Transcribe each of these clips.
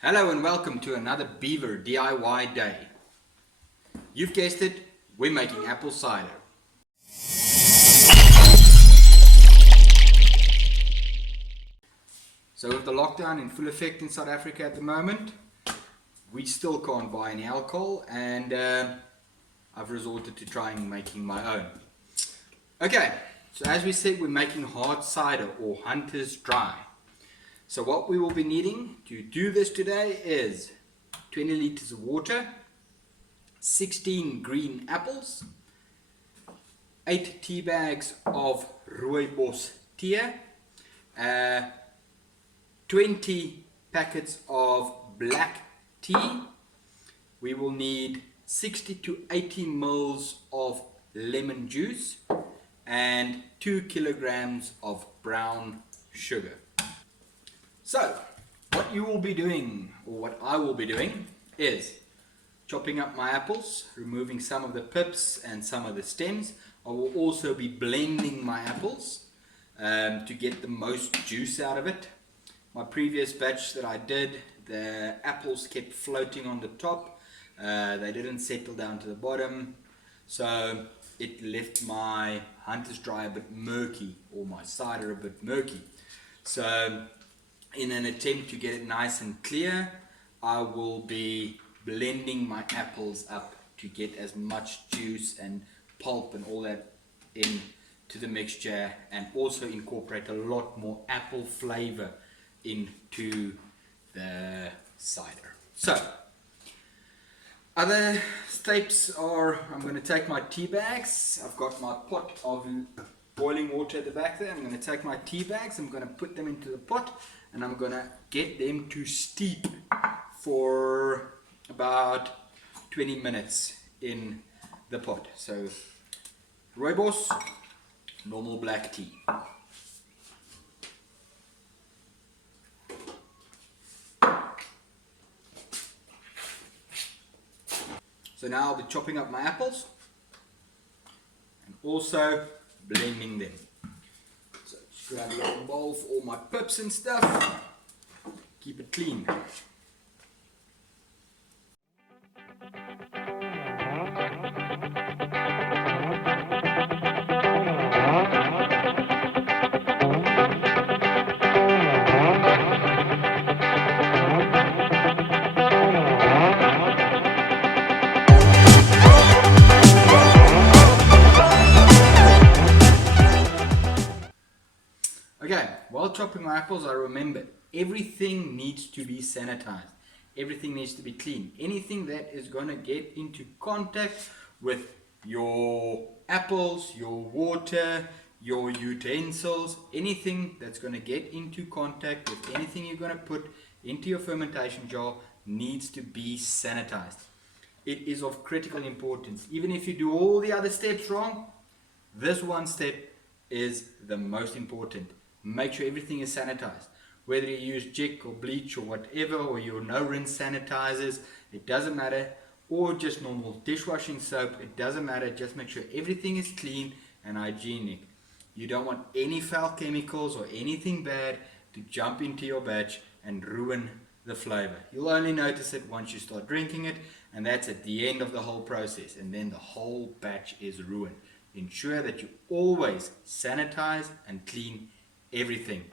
Hello and welcome to another Beaver DIY day. You've guessed it, we're making apple cider. So with the lockdown in full effect in South Africa at the moment, we still can't buy any alcohol and I've resorted to trying making my own. Okay, so as we said, we're making hard cider or Hunter's Dry. So what we will be needing to do this today is 20 liters of water, 16 green apples, 8 tea bags of Rooibos tea, 20 packets of black tea. We will need 60 to 80 mils of lemon juice and 2 kilograms of brown sugar. So, what you will be doing, or what I will be doing, is chopping up my apples, removing some of the pips and some of the stems. I will also be blending my apples to get the most juice out of it. My previous batch that I did, the apples kept floating on the top. They didn't settle down to the bottom. So it left my Hunter's Dry a bit murky, or my cider a bit murky. So in an attempt to get it nice and clear, I will be blending my apples up to get as much juice and pulp and all that into the mixture, and also incorporate a lot more apple flavor into the cider. So other steps are, I'm going to take my tea bags. I've got my pot of boiling water at the back there. I'm going to take my tea bags, I'm going to put them into the pot, and I'm going to get them to steep for about 20 minutes in the pot. So Rooibos, normal black tea. So now I'll be chopping up my apples and also blending them. So just grab a little bowl for all my pips and stuff. Keep it clean. Okay, while chopping my apples, I remembered everything needs to be sanitized. Everything needs to be clean. Anything that is going to get into contact with your apples, your water, your utensils, anything that's going to get into contact with anything you're going to put into your fermentation jar needs to be sanitized. It is of critical importance. Even if you do all the other steps wrong, this one step is the most important. Make sure everything is sanitized. Whether you use Jik or bleach or whatever, or your no rinse sanitizers, it doesn't matter, or just normal dishwashing soap, it doesn't matter. Just make sure everything is clean and hygienic. You don't want any foul chemicals or anything bad to jump into your batch and ruin the flavor. You'll only notice it once you start drinking it, and that's at the end of the whole process, and then the whole batch is ruined. Ensure that you always sanitize and clean everything.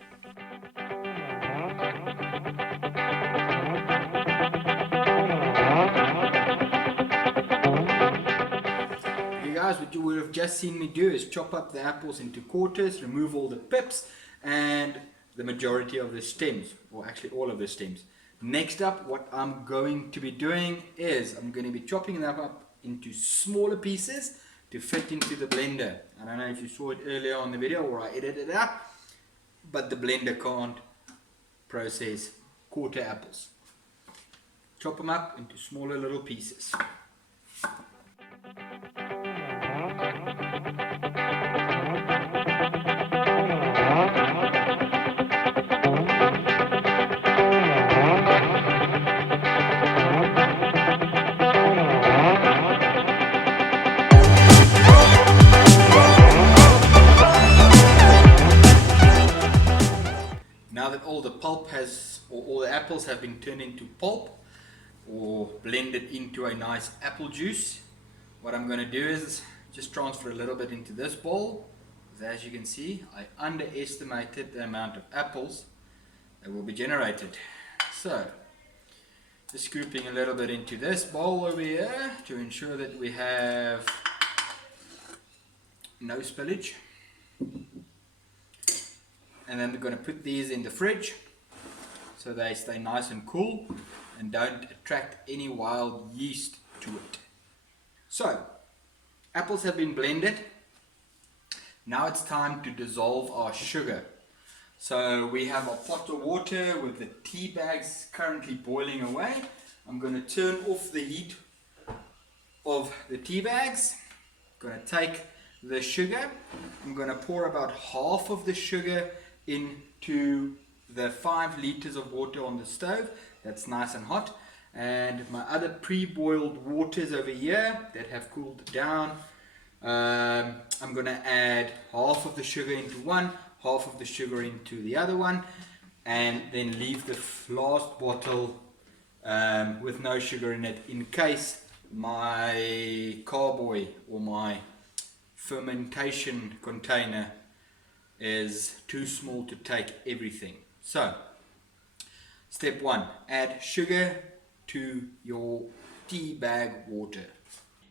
You guys, what you would have just seen me do is chop up the apples into quarters, remove all the pips and the majority of the stems, or actually all of the stems. Next up, what I'm going to be doing is I'm going to be chopping them up into smaller pieces to fit into the blender. I don't know if you saw it earlier on the video, or I edited it out, but the blender can't process quarter apples. Chop them up into smaller little pieces. apples have been turned into pulp or blended into a nice apple juice. What I'm going to do is just transfer a little bit into this bowl, because as you can see, I underestimated the amount of apples that will be generated. So just scooping a little bit into this bowl over here to ensure that we have no spillage. And then we're going to put these in the fridge so they stay nice and cool and don't attract any wild yeast to it. So, apples have been blended. Now it's time to dissolve our sugar. So we have our pot of water with the tea bags currently boiling away. I'm going to turn off the heat of the tea bags. I'm going to take the sugar. I'm going to pour about half of the sugar into the 5 liters of water on the stove. That's nice and hot. And my other pre-boiled waters over here that have cooled down, I'm going to add half of the sugar into one, half of the sugar into the other one, and then leave the last bottle with no sugar in it in case my carboy or my fermentation container is too small to take everything. So step 1, add sugar to your tea bag water.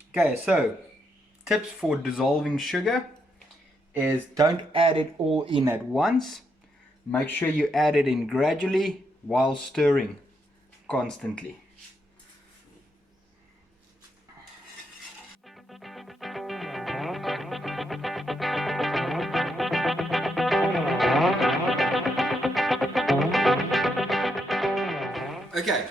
Okay, so tips for dissolving sugar is don't add it all in at once. Make sure you add it in gradually while stirring constantly. Okay,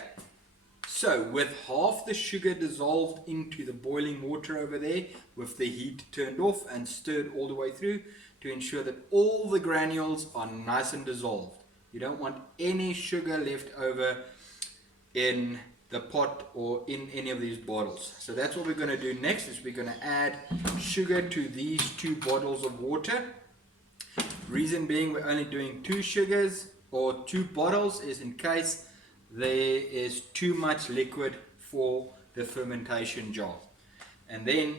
so with half the sugar dissolved into the boiling water over there, with the heat turned off and stirred all the way through to ensure that all the granules are nice and dissolved. You don't want any sugar left over in the pot or in any of these bottles. So that's what we're going to do next, is we're going to add sugar to these 2 bottles of water. Reason being we're only doing 2 sugars or 2 bottles is in case there is too much liquid for the fermentation jar. And then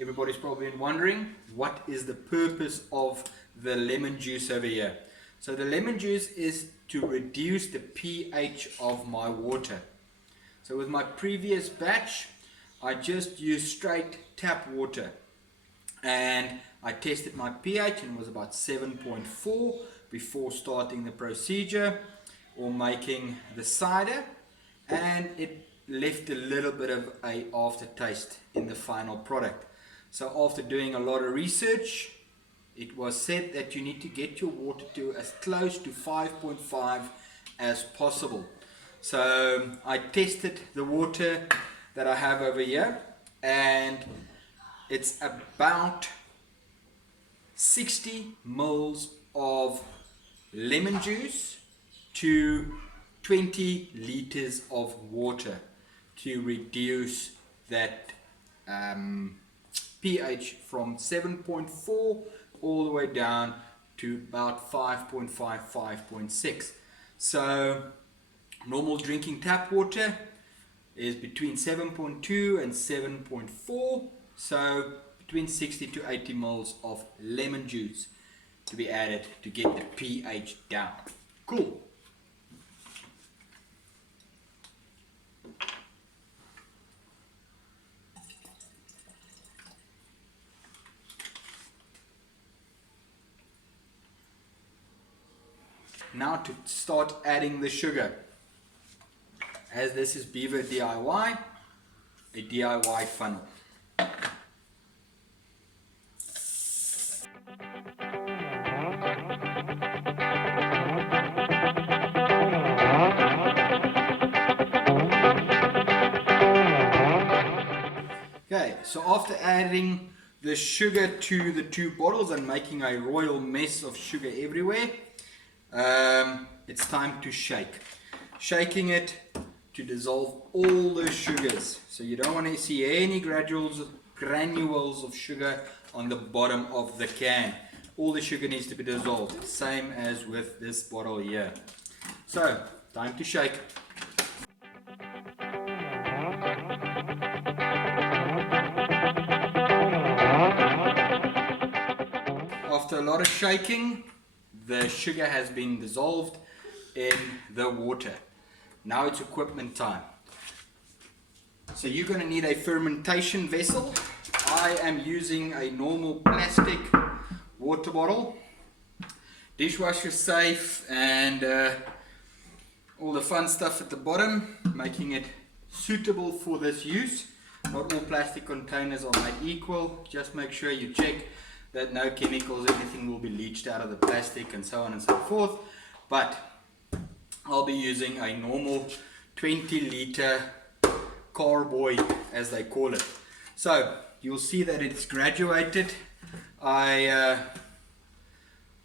everybody's probably wondering, what is the purpose of the lemon juice over here? So the lemon juice is to reduce the pH of my water. So with my previous batch, I just used straight tap water, and I tested my pH and it was about 7.4 before starting the procedure or making the cider, and it left a little bit of a aftertaste in the final product. So after doing a lot of research, it was said that you need to get your water to as close to 5.5 as possible. So I tested the water that I have over here, and it's about 60 mils of lemon juice to 20 liters of water to reduce that pH from 7.4 all the way down to about 5.5, 5.6. So normal drinking tap water is between 7.2 and 7.4, so between 60 to 80 mils of lemon juice to be added to get the pH down. Cool. Now to start adding the sugar. As this is Beaver DIY, a DIY funnel. Okay, so after adding the sugar to the 2 bottles and making a royal mess of sugar everywhere, it's time to shake. Shaking it to dissolve all the sugars. So you don't want to see any granules of sugar on the bottom of the can. All the sugar needs to be dissolved, same as with this bottle here. So time to shake. After a lot of shaking, the sugar has been dissolved in the water. Now it's equipment time. So you're going to need a fermentation vessel. I am using a normal plastic water bottle, dishwasher safe, and all the fun stuff at the bottom, making it suitable for this use. Not all plastic containers are made equal. Just make sure you check that no chemicals or anything will be leached out of the plastic and so on and so forth. But I'll be using a normal 20-litre carboy, as they call it. So you'll see that it's graduated. I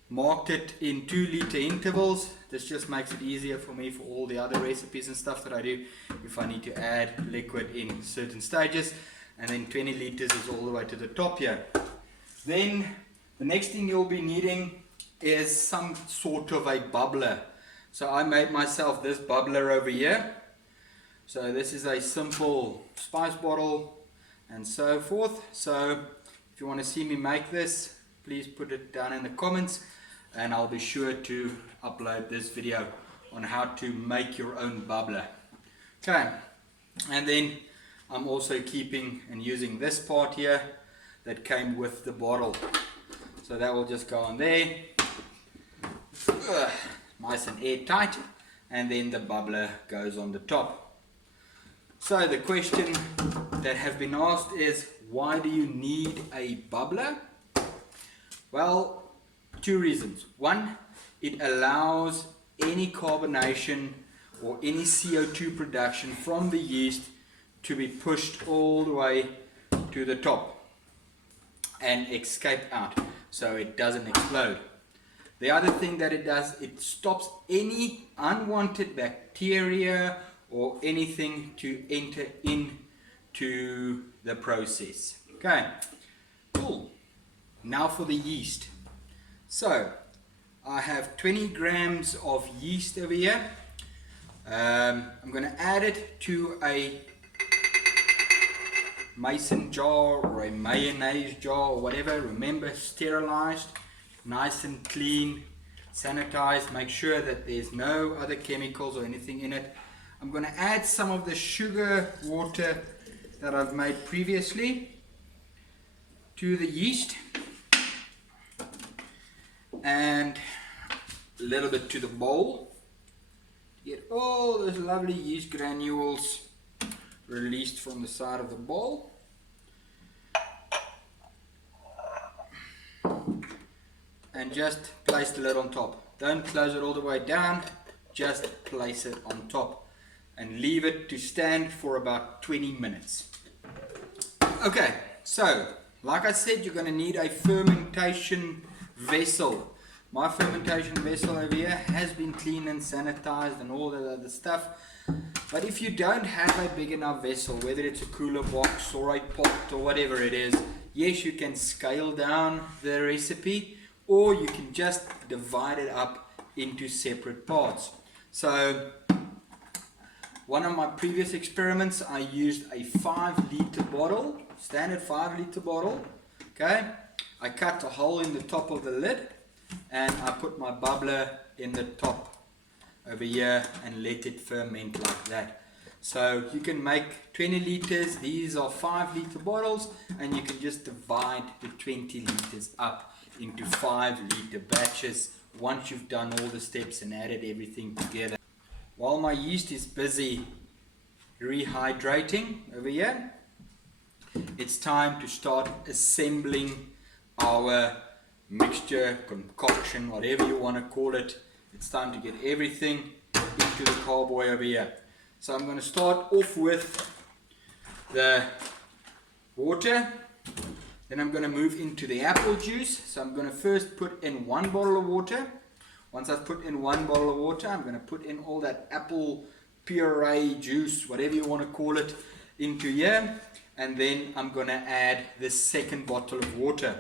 marked it in 2-litre intervals. This just makes it easier for me for all the other recipes and stuff that I do if I need to add liquid in certain stages. And then 20 litres is all the way to the top here. Then the next thing you'll be needing is some sort of a bubbler. So I made myself this bubbler over here. So this is a simple spice bottle and so forth. So if you want to see me make this, please put it down in the comments and I'll be sure to upload this video on how to make your own bubbler. Okay, and then I'm also keeping and using this part here that came with the bottle. So that will just go on there. Nice and airtight, and then the bubbler goes on the top. So the question that has been asked is, why do you need a bubbler? Well, two reasons. One, it allows any carbonation or any CO2 production from the yeast to be pushed all the way to the top and escape out, so it doesn't explode. The other thing that it does, it stops any unwanted bacteria or anything to enter into the process. Okay, cool. Now for the yeast. So I have 20 grams of yeast over here. I'm going to add it to a mason jar or a mayonnaise jar or whatever. Remember, sterilized, nice and clean, sanitized. Make sure that there's no other chemicals or anything in it. I'm going to add some of the sugar water that I've made previously to the yeast and a little bit to the bowl. Get all those lovely yeast granules released from the side of the bowl. And just place the lid on top. Don't close it all the way down, just place it on top and leave it to stand for about 20 minutes. Okay, so like I said, you're going to need a fermentation vessel. My fermentation vessel over here has been cleaned and sanitized and all that other stuff. But if you don't have a big enough vessel, whether it's a cooler box or a pot or whatever it is, yes, you can scale down the recipe, or you can just divide it up into separate parts. So one of my previous experiments, I used a 5-litre bottle, standard 5-litre bottle. Okay, I cut a hole in the top of the lid and I put my bubbler in the top over here and let it ferment like that. So you can make 20 litres, these are 5-litre bottles, and you can just divide the 20 litres up into 5-litre batches once you've done all the steps and added everything together. While my yeast is busy rehydrating over here, it's time to start assembling our mixture, concoction, whatever you want to call it. It's time to get everything into the carboy over here. So I'm going to start off with the water. Then I'm going to move into the apple juice. So I'm going to first put in 1 bottle of water. Once I've put in 1 bottle of water, I'm going to put in all that apple puree juice, whatever you want to call it, into here. And then I'm going to add the second bottle of water.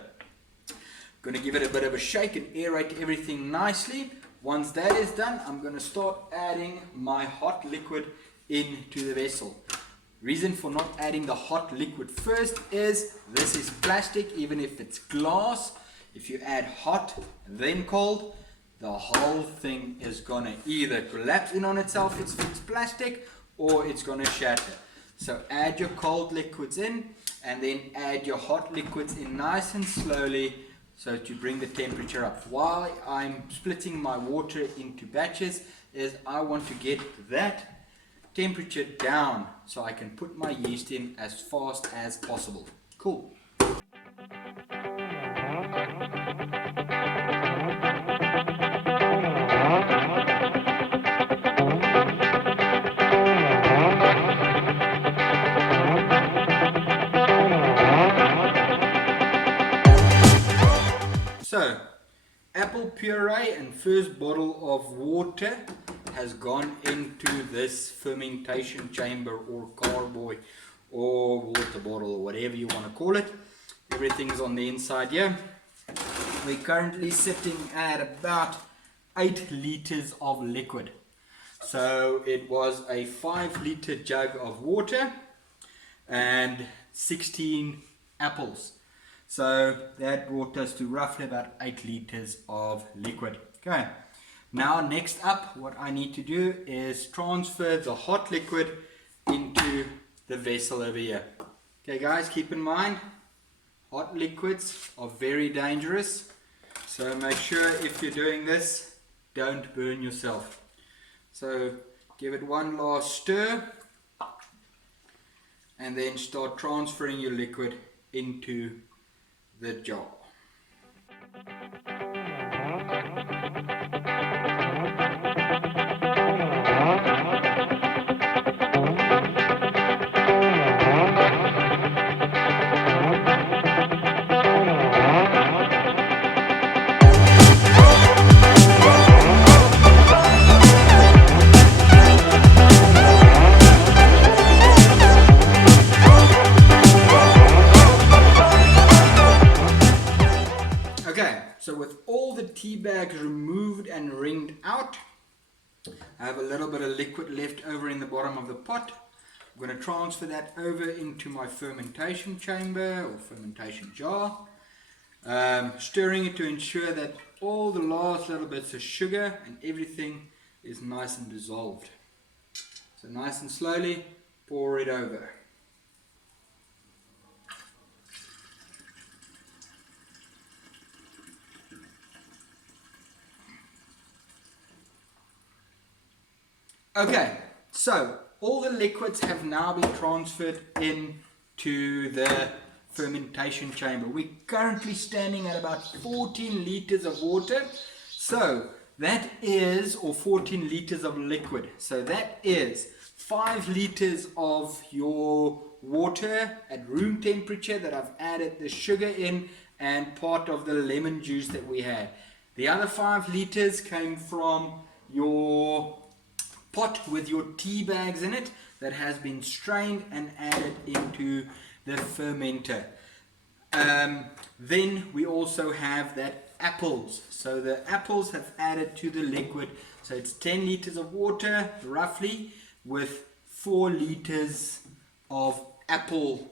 I'm going to give it a bit of a shake and aerate everything nicely. Once that is done, I'm going to start adding my hot liquid into the vessel. Reason for not adding the hot liquid first is this is plastic. Even if it's glass, if you add hot then cold, the whole thing is going to either collapse in on itself if it's plastic, or it's going to shatter. So add your cold liquids in and then add your hot liquids in nice and slowly, so to bring the temperature up. While I'm splitting my water into batches, is I want to get that temperature down so I can put my yeast in as fast as possible. Cool. So, apple puree and first bottle of water has gone into this fermentation chamber or carboy or water bottle or whatever you want to call it. Everything's on the inside here. We're currently sitting at about 8 liters of liquid. So it was a 5-liter jug of water and 16 apples. So that brought us to roughly about 8 liters of liquid. Okay, now next up what I need to do is transfer the hot liquid into the vessel over here. Okay guys, keep in mind, hot liquids are very dangerous. So make sure if you're doing this, don't burn yourself. So give it one last stir and then start transferring your liquid into the jar. So with all the tea bags removed and wringed out, I have a little bit of liquid left over in the bottom of the pot. I'm going to transfer that over into my fermentation chamber or fermentation jar, stirring it to ensure that all the last little bits of sugar and everything is nice and dissolved. So nice and slowly pour it over. Okay, so all the liquids have now been transferred into the fermentation chamber. We're currently standing at about 14 liters of water. So that is, or 14 liters of liquid. So that is 5 liters of your water at room temperature that I've added the sugar in and part of the lemon juice that we had. The other 5 liters came from your pot with your tea bags in it that has been strained and added into the fermenter. Then we also have that apples. So the apples have added to the liquid. So it's 10 liters of water roughly with 4 liters of apple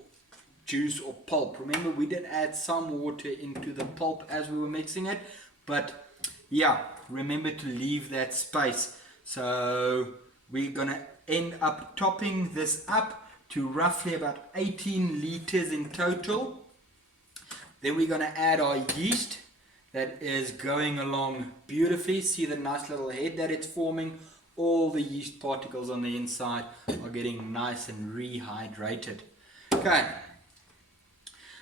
juice or pulp. Remember, we did add some water into the pulp as we were mixing it, but yeah, remember to leave that space. So we're going to end up topping this up to roughly about 18 liters in total. Then we're going to add our yeast that is going along beautifully. See the nice little head that it's forming? All the yeast particles on the inside are getting nice and rehydrated. Okay,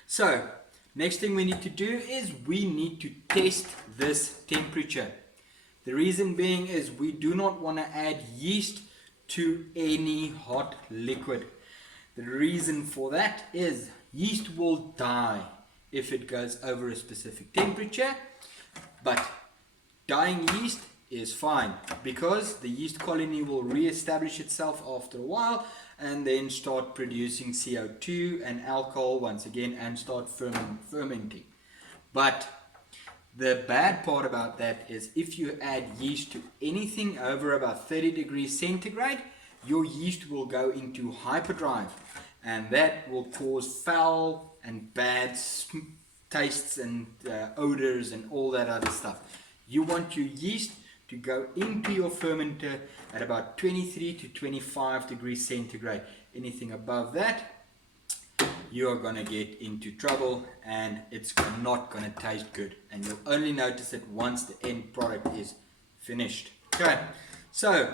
so next thing we need to do is we need to test this temperature. The reason being is we do not want to add yeast to any hot liquid. The reason for that is yeast will die if it goes over a specific temperature, but dying yeast is fine because the yeast colony will re-establish itself after a while and then start producing CO2 and alcohol once again and start fermenting. But The bad part about that is if you add yeast to anything over about 30 degrees centigrade, your yeast will go into hyperdrive, and that will cause foul and bad tastes and odors and all that other stuff. You want your yeast to go into your fermenter at about 23 to 25 degrees centigrade. Anything above that, you're going to get into trouble, and it's not going to taste good, and you'll only notice it once the end product is finished. Okay, so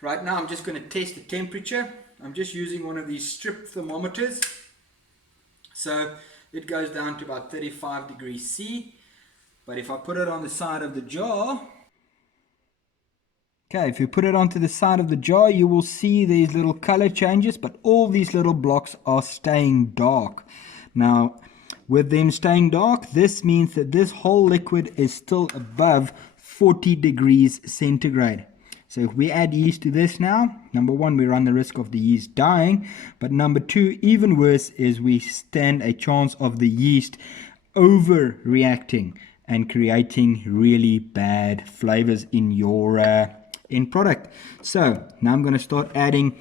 right now I'm just going to test the temperature. I'm just using one of these strip thermometers. So it goes down to about 35 degrees C, but if I put it on the side of the jar, okay, if you put it onto the side of the jar, you will see these little color changes, but all these little blocks are staying dark. Now, with them staying dark, this means that this whole liquid is still above 40 degrees centigrade. So if we add yeast to this now, number one, we run the risk of the yeast dying, but number two, even worse, is we stand a chance of the yeast overreacting and creating really bad flavors in your end product. So now I'm going to start adding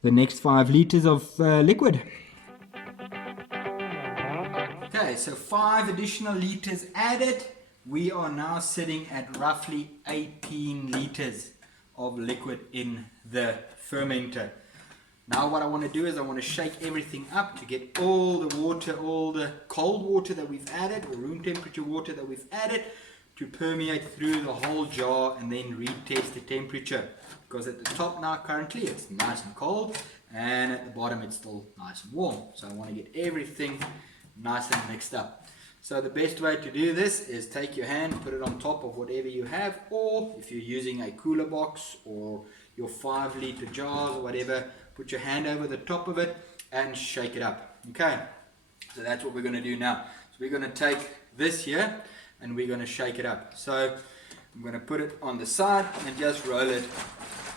the next 5 liters of liquid. Okay, so 5 additional liters added. We are now sitting at roughly 18 liters of liquid in the fermenter. Now what I want to do is I want to shake everything up to get all the water, all the cold water that we've added, or room temperature water that we've added, to permeate through the whole jar, and then retest the temperature, because at the top now currently it's nice and cold, and at the bottom it's still nice and warm. So I want to get everything nice and mixed up. So the best way to do this is take your hand, put it on top of whatever you have, or if you're using a cooler box or your 5 liter jars or whatever, put your hand over the top of it and shake it up. Okay, so that's what we're going to do now. So we're going to take this here and we're going to shake it up. So I'm going to put it on the side and just roll it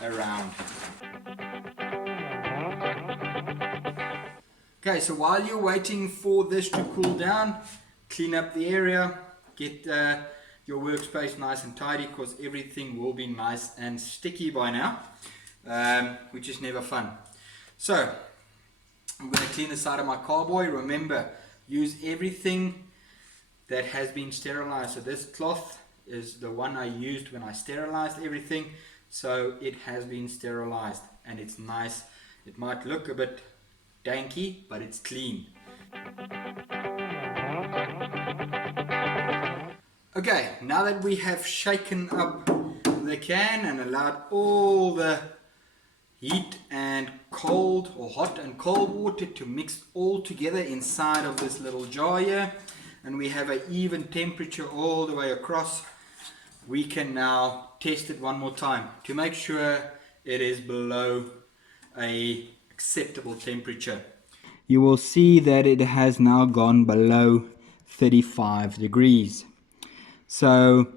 around. Okay, so while you're waiting for this to cool down, clean up the area, get your workspace nice and tidy, because everything will be nice and sticky by now, which is never fun. So I'm going to clean the side of my carboy. Remember, use everything that has been sterilized. So this cloth is the one I used when I sterilized everything, so it has been sterilized and it's nice. It might look a bit danky, but it's clean. Okay, now that we have shaken up the can and allowed all the heat and cold, or hot and cold water, to mix all together inside of this little jar here, and we have an even temperature all the way across, we can now test it one more time to make sure it is below a acceptable temperature. You will see that it has now gone below 35 degrees. So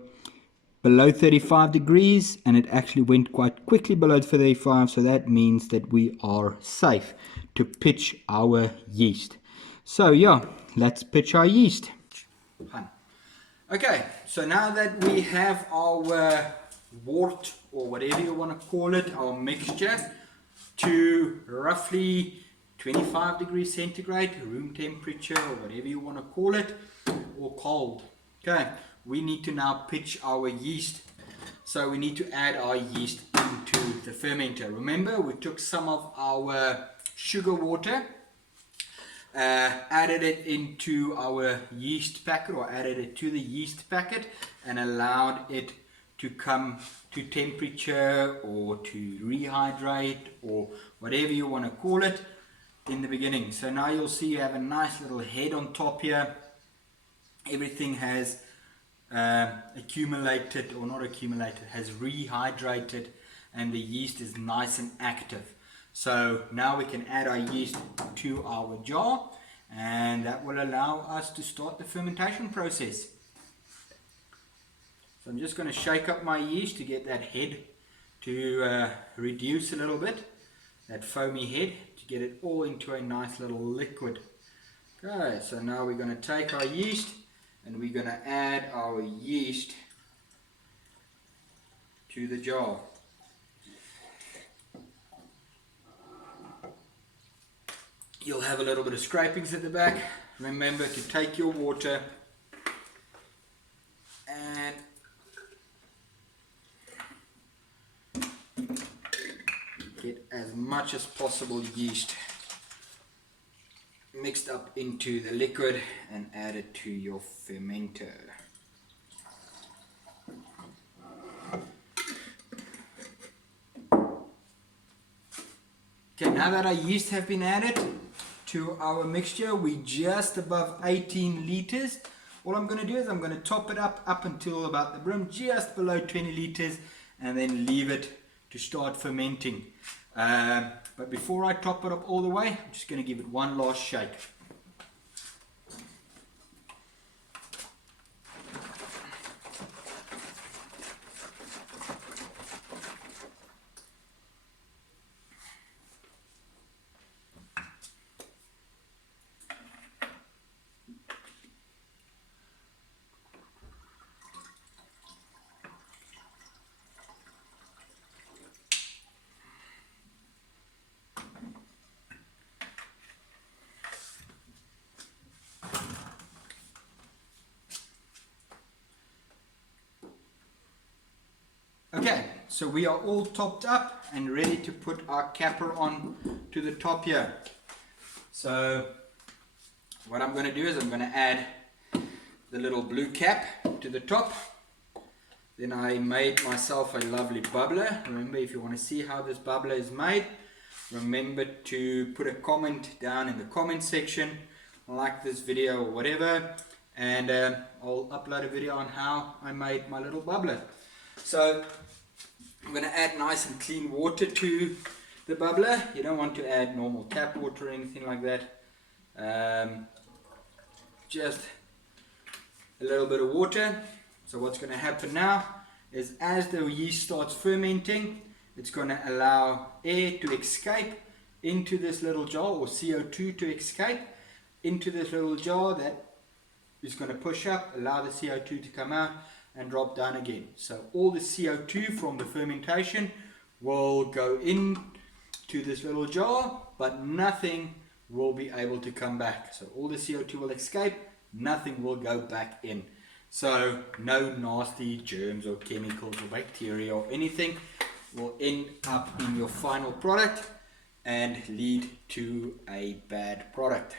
below 35 degrees, and it actually went quite quickly below 35, so that means that we are safe to pitch our yeast. So yeah, let's pitch our yeast. Okay, so now that we have our wort, or whatever you want to call it, our mixture, to roughly 25 degrees centigrade, room temperature, or whatever you want to call it, or cold. Okay, we need to now pitch our yeast. So we need to add our yeast into the fermenter. Remember, we took some of our sugar water, added it into our yeast packet, or added it to the yeast packet, and allowed it to come to temperature, or to rehydrate, or whatever you want to call it, in the beginning. So now you'll see you have a nice little head on top here. Everything has accumulated, or not accumulated, has rehydrated, and the yeast is nice and active. So now we can add our yeast to our jar, and that will allow us to start the fermentation process. So I'm just going to shake up my yeast to get that head to reduce a little bit, that foamy head, to get it all into a nice little liquid. Okay, so now we're going to take our yeast and we're going to add our yeast to the jar. You'll have a little bit of scrapings at the back. Remember to take your water and get as much as possible yeast mixed up into the liquid and add it to your fermenter. Okay, now that our yeast have been added to our mixture, we're just above 18 litres. All I'm going to do is I'm going to top it up until about the brim, just below 20 litres, and then leave it to start fermenting. But before I top it up all the way, I'm just going to give it one last shake. Okay, so we are all topped up and ready to put our capper on to the top here. So what I'm going to do is I'm going to add the little blue cap to the top. Then I made myself a lovely bubbler. Remember, if you want to see how this bubbler is made, remember to put a comment down in the comment section, like this video or whatever, and I'll upload a video on how I made my little bubbler. So I'm going to add nice and clean water to the bubbler. You don't want to add normal tap water or anything like that. Just a little bit of water. So what's going to happen now is as the yeast starts fermenting, it's going to allow air to escape into this little jar, or CO2 to escape into this little jar. That is going to push up, allow the CO2 to come out and drop down again. So all the CO2 from the fermentation will go into this little jar, but nothing will be able to come back. So all the CO2 will escape, nothing will go back in. So no nasty germs or chemicals or bacteria or anything will end up in your final product and lead to a bad product.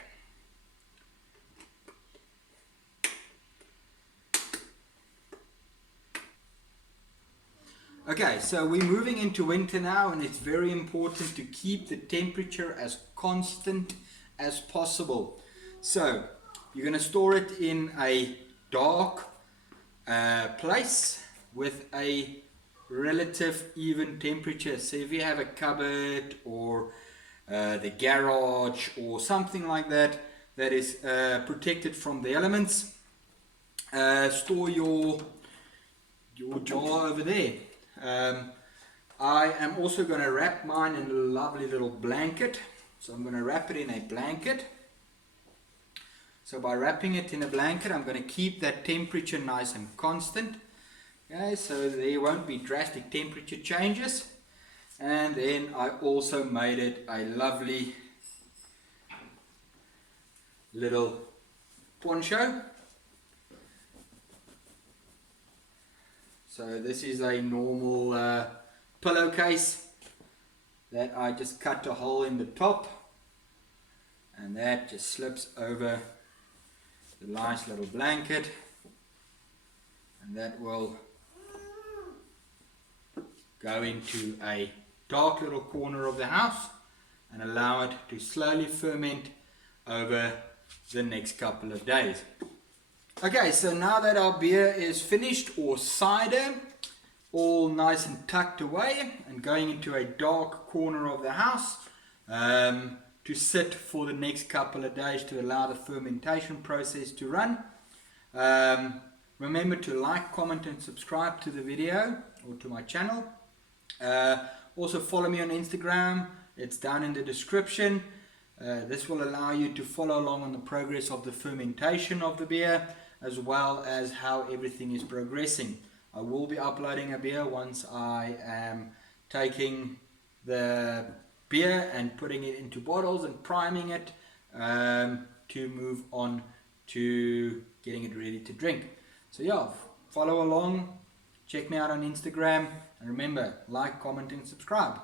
Okay, so we're moving into winter now, and it's very important to keep the temperature as constant as possible. So you're going to store it in a dark place with a relative even temperature. So if you have a cupboard or the garage or something like that that is protected from the elements, store your jar over there. I am also going to wrap mine in a lovely little blanket. So I'm going to wrap it in a blanket. So by wrapping it in a blanket, I'm going to keep that temperature nice and constant. Okay, so there won't be drastic temperature changes. And then I also made it a lovely little poncho. So this is a normal pillowcase that I just cut a hole in the top, and that just slips over the nice little blanket, and that will go into a dark little corner of the house and allow it to slowly ferment over the next couple of days. Okay, so now that our beer is finished, or cider, all nice and tucked away and going into a dark corner of the house to sit for the next couple of days to allow the fermentation process to run. Remember to like, comment and subscribe to the video or to my channel. Also follow me on Instagram, it's down in the description. This will allow you to follow along on the progress of the fermentation of the beer, as well as how everything is progressing. I will be uploading a beer once I am taking the beer and putting it into bottles and priming it to move on to getting it ready to drink. So yeah, follow along, check me out on Instagram, and remember, like, comment and subscribe.